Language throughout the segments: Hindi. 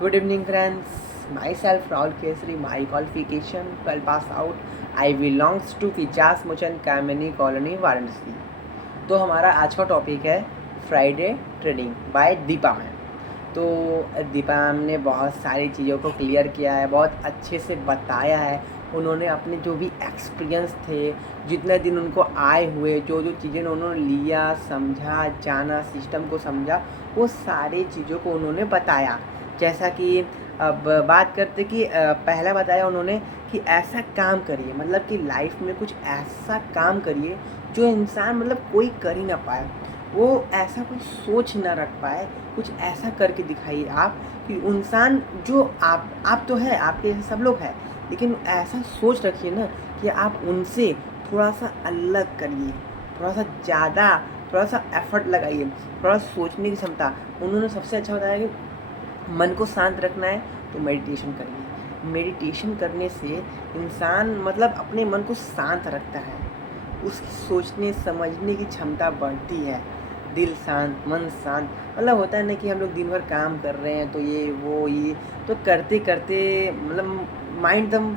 Good evening, friends. Myself Raul Kesari. My qualification 12 pass out. I belongs to Fichas Muchand Kamini Colony, Varanasi. तो हमारा आज का टॉपिक है Friday trading by Deepa ma'am. तो दीपा मैम ने बहुत सारी चीज़ों को क्लियर किया है, बहुत अच्छे से बताया है. उन्होंने अपने जो भी एक्सपीरियंस थे, जितने दिन उनको आए हुए, जो जो चीज़ें उन्होंने लिया, समझा, जाना, सिस्टम को समझा, वो सारी चीज़ों को उन्होंने बताया. जैसा कि अब बात करते कि पहला बताया उन्होंने कि ऐसा काम करिए, मतलब कि लाइफ में कुछ ऐसा काम करिए जो इंसान मतलब कोई कर ही ना पाए, वो ऐसा कुछ सोच ना रख पाए. कुछ ऐसा करके दिखाइए आप कि इंसान जो आप तो है, आपके जैसे सब लोग हैं, लेकिन ऐसा सोच रखिए ना कि आप उनसे थोड़ा सा अलग करिए, थोड़ा सा ज़्यादा, थोड़ा सा एफर्ट लगाइए, थोड़ा सोचने की क्षमता. उन्होंने सबसे अच्छा बताया कि मन को शांत रखना है तो मेडिटेशन करिए. मेडिटेशन करने से इंसान मतलब अपने मन को शांत रखता है, उसकी सोचने समझने की क्षमता बढ़ती है. दिल शांत, मन शांत, मतलब होता है ना कि हम लोग दिन भर काम कर रहे हैं तो ये तो करते करते मतलब माइंड एकदम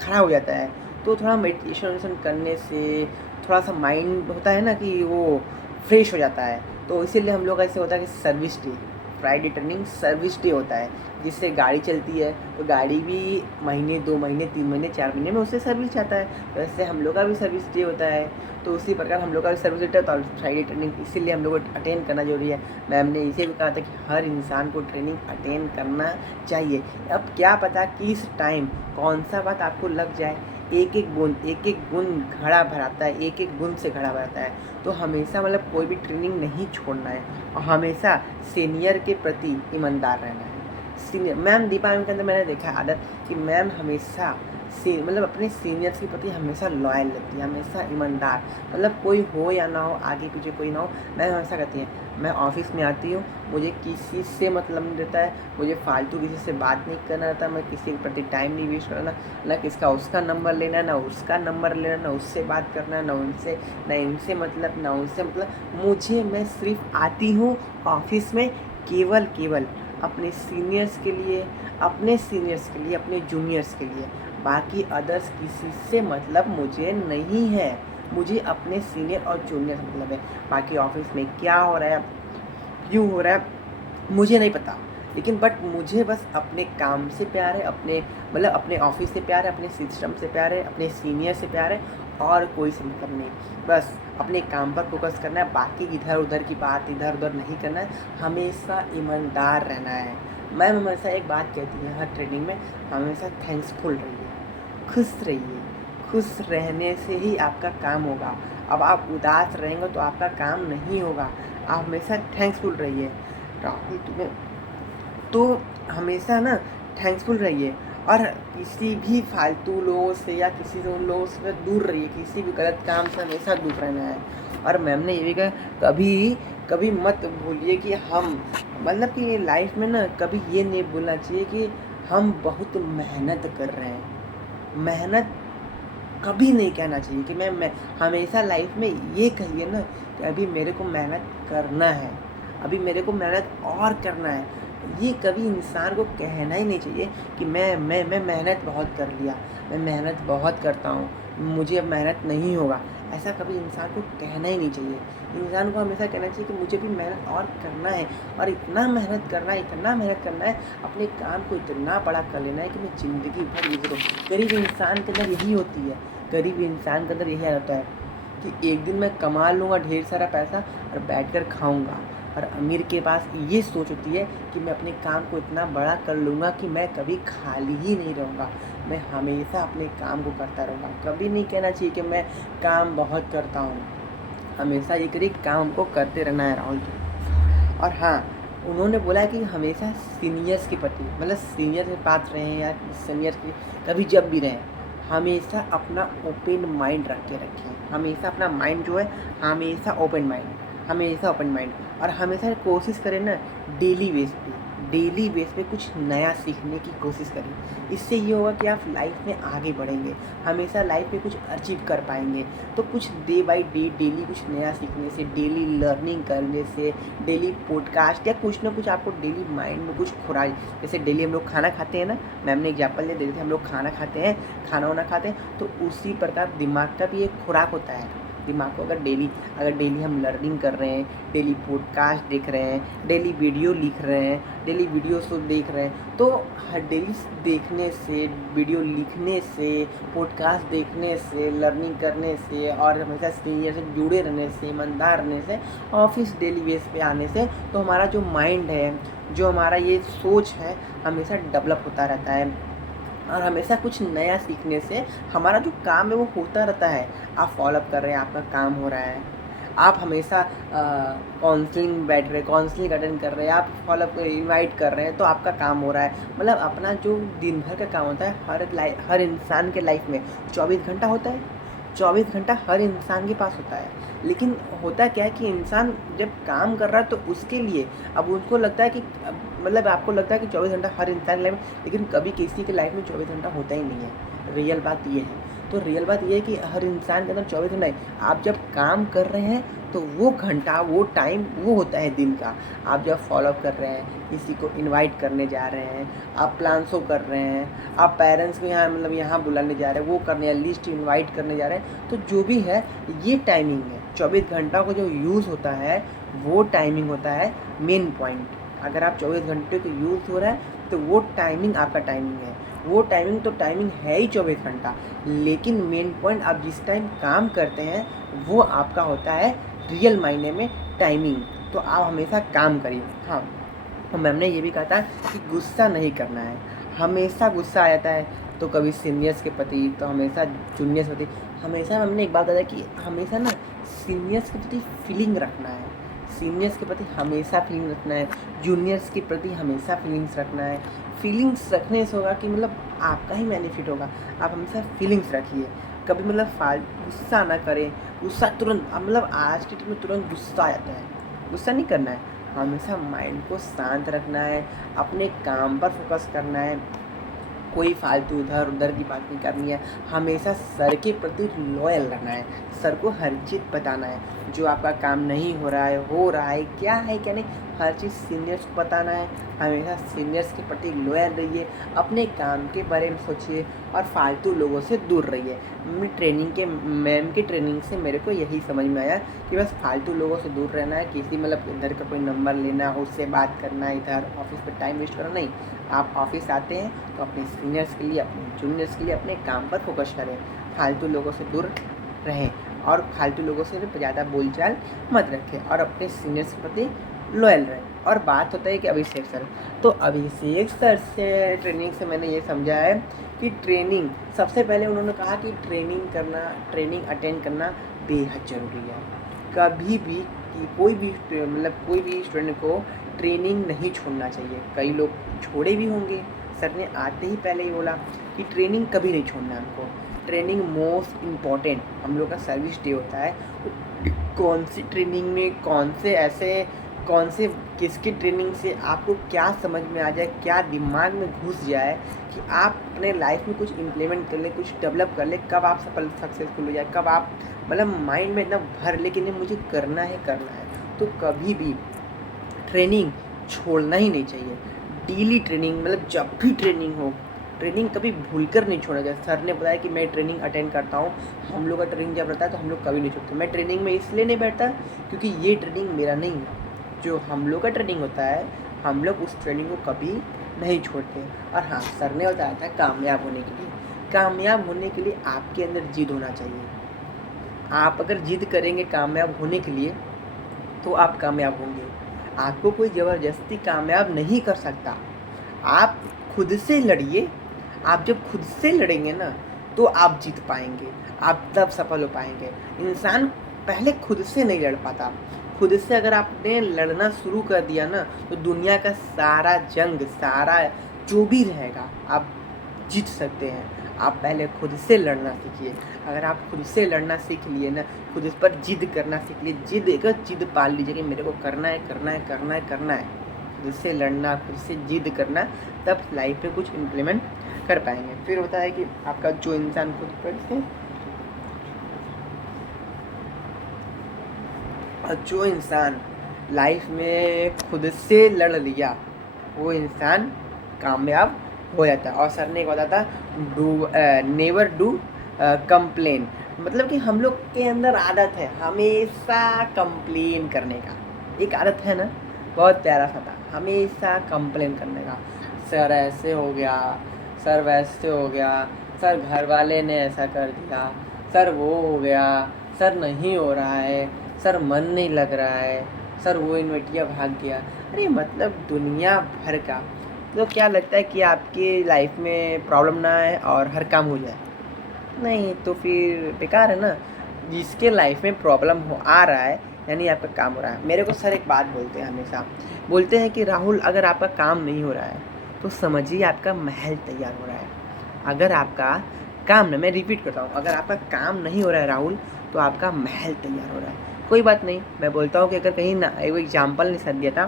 खड़ा हो जाता है. तो थोड़ा मेडिटेशन करने से थोड़ा सा माइंड होता है ना कि वो फ्रेश हो जाता है. तो इसीलिए हम लोग ऐसे होता है कि service day, Friday turning service day होता है, जिससे गाड़ी चलती है तो गाड़ी भी महीने 2 महीने 3 महीने 4 महीने में उससे सर्विस आता है. वैसे हम लोग का भी सर्विस डे होता है, तो उसी प्रकार हम लोग का भी सर्विस डे होता है. तो फ्राइडे ट्रेनिंग इसीलिए हम लोग को अटेंड करना जरूरी है. मैम ने इसे भी कहा था कि हर इंसान को ट्रेनिंग अटेंड करना चाहिए. अब क्या पता किस टाइम कौन सा बात आपको लग जाए. एक एक बूंद घड़ा भराता है, एक एक बूंद से घड़ा भराता है. तो हमेशा मतलब कोई भी ट्रेनिंग नहीं छोड़ना है और हमेशा सीनियर के प्रति ईमानदार रहना है. सीनियर मैम दीपा मैम के अंदर मैंने देखा आदत कि मैम हमेशा मतलब अपने सीनियर्स के प्रति हमेशा लॉयल रहती है, हमेशा ईमानदार. मतलब कोई हो या ना हो, आगे पीछे कोई ना हो, मैम हमेशा कहती हैं मैं ऑफिस में आती हूँ, मुझे किसी से मतलब नहीं रहता है, मुझे फालतू किसी से बात नहीं करना रहता, मैं किसी के प्रति टाइम नहीं वेस्ट करना, ना किसका उसका नंबर लेना, ना उसका नंबर लेना, ना उससे बात करना, ना इनसे मतलब, ना उनसे मतलब. मैं सिर्फ आती हूँ ऑफिस में केवल अपने सीनियर्स के लिए, अपने जूनियर्स के लिए. बाकी अदर्स किसी से मतलब मुझे नहीं है. मुझे अपने सीनियर और जूनियर से मतलब है. बाकी ऑफिस में क्या हो रहा है, क्यों हो रहा है, मुझे नहीं पता. लेकिन बट मुझे बस अपने काम से प्यार है, अपने ऑफिस से प्यार है, अपने सिस्टम से प्यार है, अपने सीनियर से प्यार है, और कोई से मतलब नहीं. बस अपने काम पर फोकस करना है, बाकी इधर उधर की बात इधर उधर नहीं करना है. हमेशा ईमानदार रहना है. मैम हमेशा एक बात कहती है हर ट्रेनिंग में, हमेशा थैंक्सफुल रहिए, खुश रहिए. खुश रहने से ही आपका काम होगा. अब आप उदास रहेंगे तो आपका काम नहीं होगा. आप हमेशा थैंक्सफुल रहिए. राहुल तुम्हें तो हमेशा ना थैंक्सफुल रहिए, और किसी भी फालतू लोगों से या किसी से उन लोगों से दूर रहिए. किसी भी गलत काम से हमेशा दूर रहना है. और मैम ने ये भी कहा कभी मत भूलिए कि हम मतलब कि लाइफ में ना कभी ये नहीं भूलना चाहिए कि हम बहुत मेहनत कर रहे हैं. मेहनत कभी नहीं कहना चाहिए कि मैं हमेशा लाइफ में ये कहिए ना कि अभी मेरे को मेहनत करना है, अभी मेरे को मेहनत और करना है. ये कभी इंसान को कहना ही नहीं चाहिए कि मैं मेहनत बहुत कर लिया, मैं मेहनत बहुत करता हूँ, मुझे अब मेहनत नहीं होगा. ऐसा कभी इंसान को कहना ही नहीं चाहिए. इंसान को हमेशा कहना चाहिए कि मुझे भी मेहनत और करना है, और इतना मेहनत करना है, अपने काम को इतना बड़ा कर लेना है कि मैं ज़िंदगी भर गुजरूँ. गरीब इंसान के अंदर यही होती है, गरीब इंसान के अंदर यही होता है कि एक दिन मैं कमा लूँगा ढेर सारा पैसा और बैठकर खाऊँगा. और अमीर के पास ये सोच होती है कि मैं अपने काम को इतना बड़ा कर लूँगा कि मैं कभी खाली ही नहीं रहूँगा, मैं हमेशा अपने काम को करता रहूँगा. कभी नहीं कहना चाहिए कि मैं काम बहुत करता हूँ. हमेशा ये करिए काम हमको करते रहना है राहुल जी. और हाँ, उन्होंने बोला कि हमेशा सीनियर्स के प्रति मतलब सीनियर के पास रहें या सीनियर के कभी जब भी रहें, हमेशा अपना ओपन माइंड रख के रखें. हमेशा अपना माइंड जो है हमेशा ओपन माइंड, और हमेशा कोशिश करें ना डेली बेस पे कुछ नया सीखने की कोशिश करें। इससे ये होगा कि आप लाइफ में आगे बढ़ेंगे, हमेशा लाइफ में कुछ अचीव कर पाएंगे। तो कुछ डे बाय डे डेली कुछ नया सीखने से, डेली लर्निंग करने से, डेली पॉडकास्ट या कुछ ना कुछ आपको डेली माइंड में कुछ खुराक, जैसे डेली हम लोग खाना खाते हैं ना, मैम ने एग्जाम्पल दे देते थे, हम लोग खाना खाते हैं, खाना वाना खाते हैं, तो उसी प्रकार दिमाग का भी एक खुराक होता है। दिमाग को अगर डेली हम लर्निंग कर रहे हैं, डेली पॉडकास्ट देख रहे हैं, डेली वीडियो लिख रहे हैं, डेली वीडियो शो देख रहे हैं, तो हर डेली देखने से, वीडियो लिखने से, पॉडकास्ट देखने से, लर्निंग करने से और हमेशा सीनियर से जुड़े रहने से, ईमानदार रहने से, ऑफिस डेली बेस पे आने से, तो हमारा जो माइंड है, जो हमारा ये सोच है, हमेशा डेवलप होता रहता है। और हमेशा कुछ नया सीखने से हमारा जो काम है वो होता रहता है। आप फॉलोअप कर रहे हैं, आपका काम हो रहा है। आप हमेशा काउंसलिंग बैठ रहे, काउंसलिंग अटेंड कर रहे हैं, आप फॉलोअप इनवाइट कर रहे हैं, तो आपका काम हो रहा है। मतलब अपना जो दिन भर का काम होता है, हर इंसान के लाइफ में 24 घंटा होता है। 24 घंटा हर इंसान के पास होता है। लेकिन होता क्या है कि इंसान जब काम कर रहा है तो उसके लिए अब उनको लगता है कि मतलब आपको लगता है कि 24 घंटा हर इंसान की लाइफ में, लेकिन कभी किसी की लाइफ में 24 घंटा होता ही नहीं है। रियल बात ये है। तो रियल बात ये है कि हर इंसान के अंदर 24 घंटा है। आप जब काम कर रहे हैं तो वो घंटा, वो टाइम, वो होता है दिन का। आप जब फॉलोअप कर रहे हैं, किसी को इनवाइट करने जा रहे हैं, आप प्लान शो कर रहे हैं, आप पेरेंट्स को यहाँ बुलाने जा रहे हैं, वो करने, लिस्ट इनवाइट करने जा रहे हैं, तो जो भी है ये टाइमिंग है। 24 घंटा को जो यूज़ होता है वो टाइमिंग होता है मेन पॉइंट। अगर आप 24 घंटे को यूज़ हो रहा है तो वो टाइमिंग आपका टाइमिंग है। वो टाइमिंग तो टाइमिंग है ही 24 घंटा, लेकिन मेन पॉइंट आप जिस टाइम काम करते हैं वो आपका होता है रियल मायने में टाइमिंग। तो आप हमेशा काम करिए। हाँ, तो मैम ने ये भी कहा था कि गुस्सा नहीं करना है। हमेशा गुस्सा आ जाता है, तो कभी सीनियर्स के प्रति, तो हमेशा जूनियर्स के प्रति। हमेशा मैम ने एक बात बताया कि हमेशा ना सीनियर्स के प्रति फीलिंग रखना है। सीनियर्स के प्रति हमेशा फीलिंग रखना है, जूनियर्स के प्रति हमेशा फीलिंग्स रखना है। फीलिंग्स रखने से होगा कि मतलब आपका ही बेनिफिट होगा। आप हमेशा फीलिंग्स रखिए, कभी मतलब गुस्सा ना करें। गुस्सा तुरंत, मतलब आज के टाइम में तुरंत गुस्सा आ जाता है, गुस्सा नहीं करना है। हमेशा माइंड को शांत रखना है, अपने काम पर फोकस करना है, कोई फालतू इधर उधर की बात नहीं करनी है। हमेशा सर के प्रति लॉयल रहना है, सर को हर चीज़ बताना है। जो आपका काम नहीं हो रहा है, क्या है क्या नहीं, हर चीज़ सीनियर्स को बताना है। हमेशा सीनियर्स के प्रति लॉयल रहिए, अपने काम के बारे में सोचिए और फालतू लोगों से दूर रहिए। मैम की ट्रेनिंग से मेरे को यही समझ में आया कि बस फालतू लोगों से दूर रहना है। किसी मतलब इधर का कोई नंबर लेना हो, उससे बात करना है, इधर ऑफिस पर टाइम वेस्ट करना नहीं। आप ऑफिस आते हैं तो अपने सीनियर्स के लिए, अपने जूनियर्स के लिए अपने काम पर फोकस करें। फालतू लोगों से दूर रहें और फालतू लोगों से ज़्यादा बोलचाल मत रखें और अपने सीनियर्स के प्रति लॉयल रहें। और बात होता है कि अभिषेक सर, तो अभिषेक सर से ट्रेनिंग से मैंने ये समझा है कि ट्रेनिंग सबसे पहले उन्होंने कहा कि ट्रेनिंग अटेंड करना बेहद ज़रूरी है। कभी भी कोई भी स्टूडेंट को ट्रेनिंग नहीं छोड़ना चाहिए। कई लोग छोड़े भी होंगे, सर ने आते ही पहले ही बोला कि ट्रेनिंग कभी नहीं छोड़ना है हमको। ट्रेनिंग मोस्ट इम्पॉर्टेंट, हम लोग का सर्विस डे होता है, कौन सी ट्रेनिंग में कौन से किसकी ट्रेनिंग से आपको क्या समझ में आ जाए, क्या दिमाग में घुस जाए कि आप अपने लाइफ में कुछ इम्प्लीमेंट कर ले, कुछ डेवलप कर ले, कब आप सक्सेसफुल हो जाए, कब आप मतलब माइंड में इतना भर ले कि नहीं मुझे करना है। तो कभी भी ट्रेनिंग छोड़ना ही नहीं चाहिए। डेली ट्रेनिंग, मतलब जब भी ट्रेनिंग हो, ट्रेनिंग कभी भूलकर नहीं छोड़ा जाए। सर ने बताया कि मैं ट्रेनिंग अटेंड करता हूँ, हम लोग का ट्रेनिंग जब रहता है तो हम लोग कभी नहीं छोड़ते। मैं ट्रेनिंग में इसलिए नहीं बैठता क्योंकि ये ट्रेनिंग मेरा नहीं है। जो हम लोग का ट्रेनिंग होता है, हम लोग उस ट्रेनिंग को कभी नहीं छोड़ते। और हाँ, सर ने बताया था कामयाब होने के लिए आपके अंदर जिद होना चाहिए। आप अगर जिद करेंगे कामयाब होने के लिए तो आप कामयाब होंगे। आपको कोई ज़बरदस्ती कामयाब नहीं कर सकता। आप खुद से लड़िए। आप जब खुद से लड़ेंगे ना तो आप जीत पाएंगे, आप तब सफल हो पाएंगे। इंसान पहले खुद से नहीं लड़ पाता। खुद से अगर आपने लड़ना शुरू कर दिया ना तो दुनिया का सारा जंग, सारा जो भी रहेगा आप जीत सकते हैं। आप पहले खुद से लड़ना सीखिए। अगर आप खुद से लड़ना सीख लिए ना, खुद पर जिद करना सीख लिए, जिद पाल लीजिए कि मेरे को करना है। खुद से लड़ना, खुद से जिद करना, तब लाइफ में कुछ इम्प्लीमेंट कर पाएंगे। फिर होता है कि आपका जो इंसान खुद पर से जो इंसान लाइफ में खुद से लड़ लिया वो इंसान कामयाब हो जाता है। और सर ने एक बताया था नेवर डू कंप्लेन, मतलब कि हम लोग के अंदर आदत है हमेशा कंप्लेन करने का, एक आदत है ना, बहुत प्यारा सा था, हमेशा कंप्लेन करने का। सर ऐसे हो गया, सर वैसे हो गया, सर घर वाले ने ऐसा कर दिया, सर वो हो गया, सर नहीं हो रहा है, सर मन नहीं लग रहा है, सर वो इन्वेटिया भाग गया। अरे मतलब दुनिया भर का। तो क्या लगता है कि आपकी लाइफ में प्रॉब्लम ना आए और हर काम हो जाए? नहीं, तो फिर बेकार है ना। जिसके लाइफ में प्रॉब्लम हो आ रहा है यानी आपका काम हो रहा है। मेरे को सर एक बात बोलते हैं हमेशा, बोलते हैं कि राहुल अगर आपका काम नहीं हो रहा है तो समझिए आपका महल तैयार हो रहा है। अगर आपका काम ना, मैं रिपीट करता हूँ, अगर आपका काम नहीं हो रहा है राहुल तो आपका महल तैयार हो रहा है। कोई बात नहीं, मैं बोलता हूँ कि अगर कहीं ना, एक एग्जाम्पल ने सर दिया था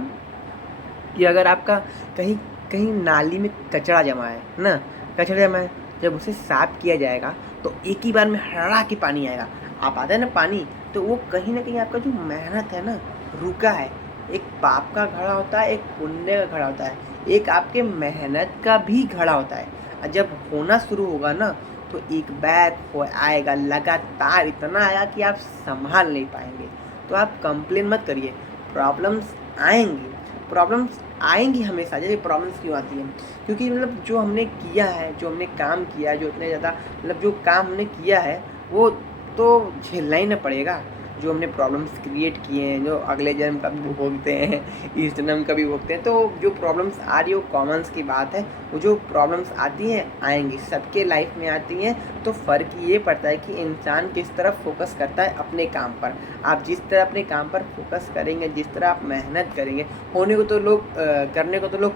कि अगर आपका कहीं कहीं नाली में कचरा जमा है ना, कचरा जमा है, जब उसे साफ किया जाएगा तो एक ही बार में हरा के पानी आएगा। आप आता है ना पानी, तो वो कहीं ना कहीं आपका जो मेहनत है ना रुका है। एक पाप का घड़ा होता है, एक पुण्य का घड़ा होता है, एक आपके मेहनत का भी घड़ा होता है। और जब होना शुरू होगा ना तो एक बैग हो आएगा, लगातार इतना आएगा कि आप संभाल नहीं पाएंगे। तो आप कंप्लेन मत करिए, प्रॉब्लम्स आएंगी, प्रॉब्लम्स आएंगी हमेशा। जैसे प्रॉब्लम्स क्यों आती हैं? क्योंकि मतलब जो हमने किया है, जो हमने काम किया है, जो इतने ज़्यादा मतलब जो काम हमने किया है वो तो झेलना ही ना पड़ेगा। जो हमने प्रॉब्लम्स क्रिएट किए हैं, जो अगले जन्म का भी भोगते हैं, इस जन्म का भी भोगते हैं, तो जो प्रॉब्लम्स आ रही है वो कॉमन्स की बात है। वो जो प्रॉब्लम्स आती हैं आएंगी, सबके लाइफ में आती हैं। तो फ़र्क ये पड़ता है कि इंसान किस तरफ फोकस करता है अपने काम पर। आप जिस तरह अपने काम पर फोकस करेंगे, जिस तरह आप मेहनत करेंगे, होने को तो लोग करने को तो लोग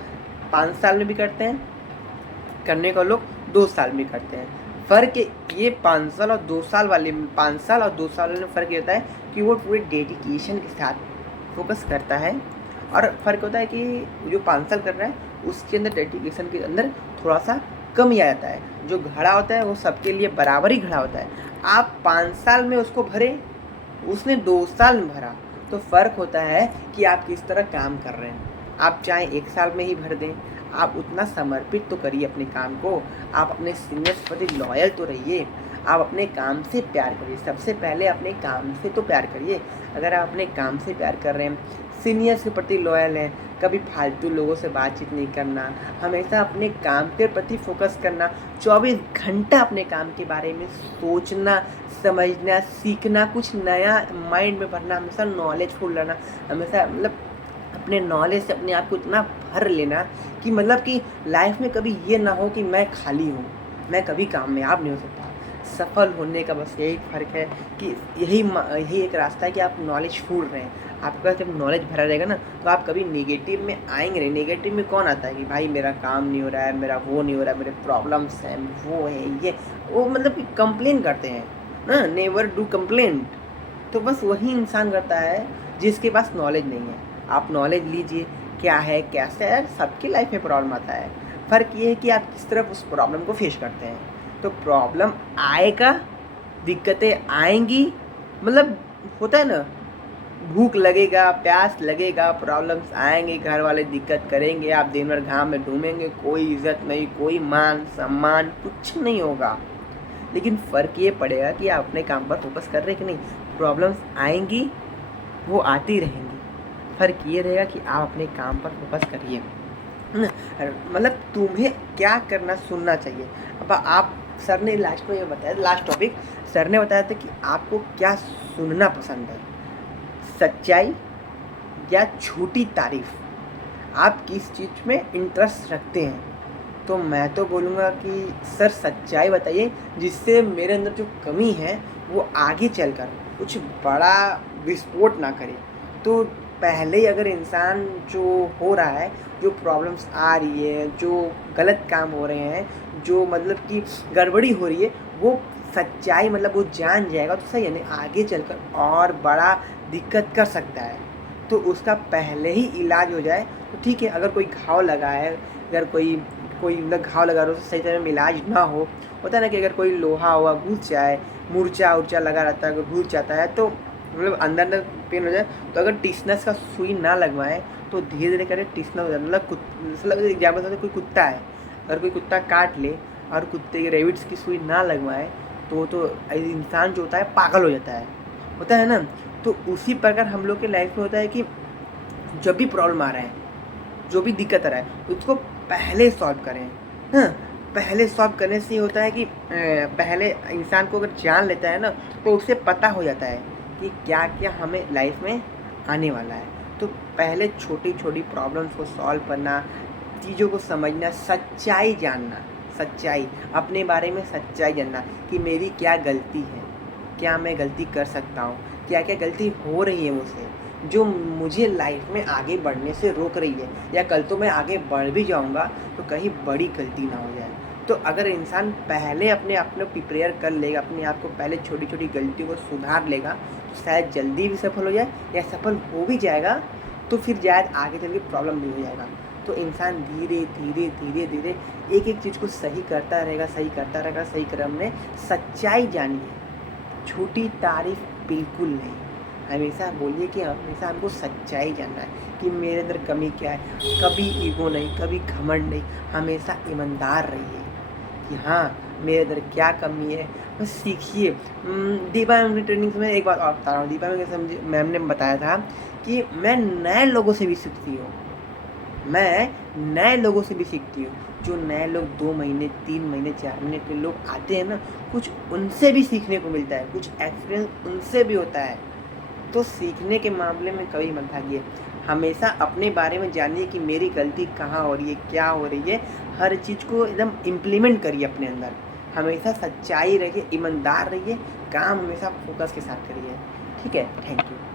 5 साल में भी करते हैं, करने को लोग 2 साल में करते हैं। फ़र्क ये 5 साल और 2 साल वाले, 5 साल और 2 साल में फ़र्क ये होता है कि वो पूरे डेडिकेशन के साथ फोकस करता है। और फ़र्क होता है कि जो 5 साल कर रहा है उसके अंदर डेडिकेशन के अंदर थोड़ा सा कमी आ जाता है। जो घड़ा होता है वो सबके लिए बराबर ही घड़ा होता है। आप 5 साल में उसको भरे, उसने 2 साल में भरा, तो फ़र्क होता है कि आप किस तरह काम कर रहे हैं। आप चाहे 1 साल में ही भर दें, आप उतना समर्पित तो करिए अपने काम को। आप अपने सीनियर्स के प्रति लॉयल तो रहिए, आप अपने काम से प्यार करिए। सबसे पहले अपने काम से तो प्यार करिए। अगर आप अपने काम से प्यार कर रहे हैं, सीनियर्स के प्रति लॉयल हैं, कभी फालतू लोगों से बातचीत नहीं करना, हमेशा अपने काम के प्रति फोकस करना, 24 घंटा अपने काम के बारे में सोचना, समझना, सीखना, कुछ नया माइंड में भरना, हमेशा नॉलेजफुल रहना, हमेशा मतलब अपने नॉलेज से अपने आप को इतना भर लेना कि मतलब कि लाइफ में कभी ये ना हो कि मैं खाली हूँ, मैं कभी कामयाब नहीं हो सकता। सफल होने का बस यही फ़र्क है कि यही एक रास्ता है कि आप नॉलेजफुल रहें। आपका जब नॉलेज भरा रहेगा ना तो आप कभी नेगेटिव में आएंगे नहीं। नेगेटिव में कौन आता है कि भाई मेरा काम नहीं हो रहा है, मेरा वो नहीं हो रहा है, मेरे प्रॉब्लम्स हैं, वो है ये, वो मतलब कि कंप्लेन करते हैं ना, नेवर डू कंप्लेंट। तो बस वही इंसान करता है जिसके पास नॉलेज नहीं है। आप नॉलेज लीजिए क्या है कैसे है, सबकी लाइफ में प्रॉब्लम आता है। फ़र्क ये है कि आप किस तरफ उस प्रॉब्लम को फेस करते हैं। तो प्रॉब्लम आएगा, दिक्कतें आएंगी, मतलब होता है ना, भूख लगेगा, प्यास लगेगा, प्रॉब्लम्स आएंगे, घर वाले दिक्कत करेंगे, आप दिन भर घाम में घूमेंगे, कोई इज्जत नहीं, कोई मान सम्मान कुछ नहीं होगा। लेकिन फ़र्क ये पड़ेगा कि आप अपने काम पर फोकस कर रहे हैं कि नहीं। प्रॉब्लम्स आएंगी, वो आती रहेंगी, फ़र्क ये रहेगा कि आप अपने काम पर फोकस करिए ना। मतलब तुम्हें क्या करना सुनना चाहिए। अब आप, सर ने लास्ट में ये बताया, लास्ट टॉपिक सर ने बताया था कि आपको क्या सुनना पसंद है, सच्चाई या झूठी तारीफ, आप किस चीज़ में इंटरेस्ट रखते हैं। तो मैं तो बोलूँगा कि सर सच्चाई बताइए, जिससे मेरे अंदर जो कमी है वो आगे चलकर कुछ बड़ा विस्फोट ना करे। तो पहले ही अगर इंसान जो हो रहा है, जो प्रॉब्लम्स आ रही है, जो गलत काम हो रहे हैं, जो मतलब कि गड़बड़ी हो रही है, वो सच्चाई मतलब वो जान जाएगा तो सही है, नहीं आगे चलकर और बड़ा दिक्कत कर सकता है। तो उसका पहले ही इलाज हो जाए तो ठीक है। अगर कोई घाव लगा है, अगर कोई कोई मतलब घाव लगा रहा हो तो सही समय में इलाज ना हो, होता है ना कि अगर कोई लोहा हुआ घुस जाए, मूर्छा उर्चा लगा रहता है, अगर घुस जाता है तो मतलब अंदर अंदर पेन हो जाए, तो अगर टिसनस का सुई ना लगवाएं तो धीरे धीरे करके टिसनस हो जाता है। मतलब एग्जाम्पल से कोई कुत्ता है, अगर कोई कुत्ता काट ले और कुत्ते के रेबिट्स की सुई ना लगवाए तो इंसान जो होता है पागल हो जाता है, होता है ना। तो उसी प्रकार हम लोग के लाइफ में होता है कि जब भी प्रॉब्लम आ रहा है, जो भी दिक्कत आ रहा है, उसको पहले सॉल्व करें। हाँ, पहले सॉल्व करने से ये होता है कि पहले इंसान को अगर जान लेता है ना तो उसे पता हो जाता है कि क्या क्या हमें लाइफ में आने वाला है। तो पहले छोटी छोटी प्रॉब्लम्स को सॉल्व करना, चीज़ों को समझना, सच्चाई जानना, सच्चाई अपने बारे में सच्चाई जानना कि मेरी क्या गलती है, क्या मैं गलती कर सकता हूँ, क्या क्या गलती हो रही है मुझसे जो मुझे लाइफ में आगे बढ़ने से रोक रही है, या कल तो मैं आगे बढ़ भी जाऊँगा तो कहीं बड़ी गलती ना हो जाए। तो अगर इंसान पहले अपने आप में प्रिपेयर कर लेगा, अपने आप को पहले छोटी छोटी गलतियों को सुधार लेगा तो शायद जल्दी भी सफल हो जाए, या सफल हो भी जाएगा तो फिर शायद आगे चल के प्रॉब्लम भी हो जाएगा। तो इंसान धीरे धीरे धीरे धीरे एक एक चीज़ को सही करता रहेगा, सही करता रहेगा, सही क्रम में। सच्चाई जानिए, छोटी तारीफ बिल्कुल नहीं। हमेशा बोलिए कि हमेशा हमको सच्चाई जानना है कि मेरे अंदर कमी क्या है। कभी ईगो नहीं, कभी घमंड नहीं, हमेशा ईमानदार रहिए कि हाँ मेरे अंदर क्या कमी है, बस सीखिए। दीपा मैम की ट्रेनिंग में एक बात और बता रहा हूँ। दीपा मैम ने बताया था कि मैं नए लोगों से भी सीखती हूँ, मैं नए लोगों से भी सीखती हूँ। जो नए लोग 2 महीने 3 महीने 4 महीने के लोग आते हैं ना, कुछ उनसे भी सीखने को मिलता है, कुछ एक्सपीरियंस उनसे भी होता है। तो सीखने के मामले में कभी मत भागिए, हमेशा अपने बारे में जानिए कि मेरी गलती कहाँ हो रही है, क्या हो रही है। हर चीज़ को एकदम इम्प्लीमेंट करिए अपने अंदर। हमेशा सच्चाई रहिए, ईमानदार रहिए, काम हमेशा फोकस के साथ करिए। ठीक है, थैंक यू।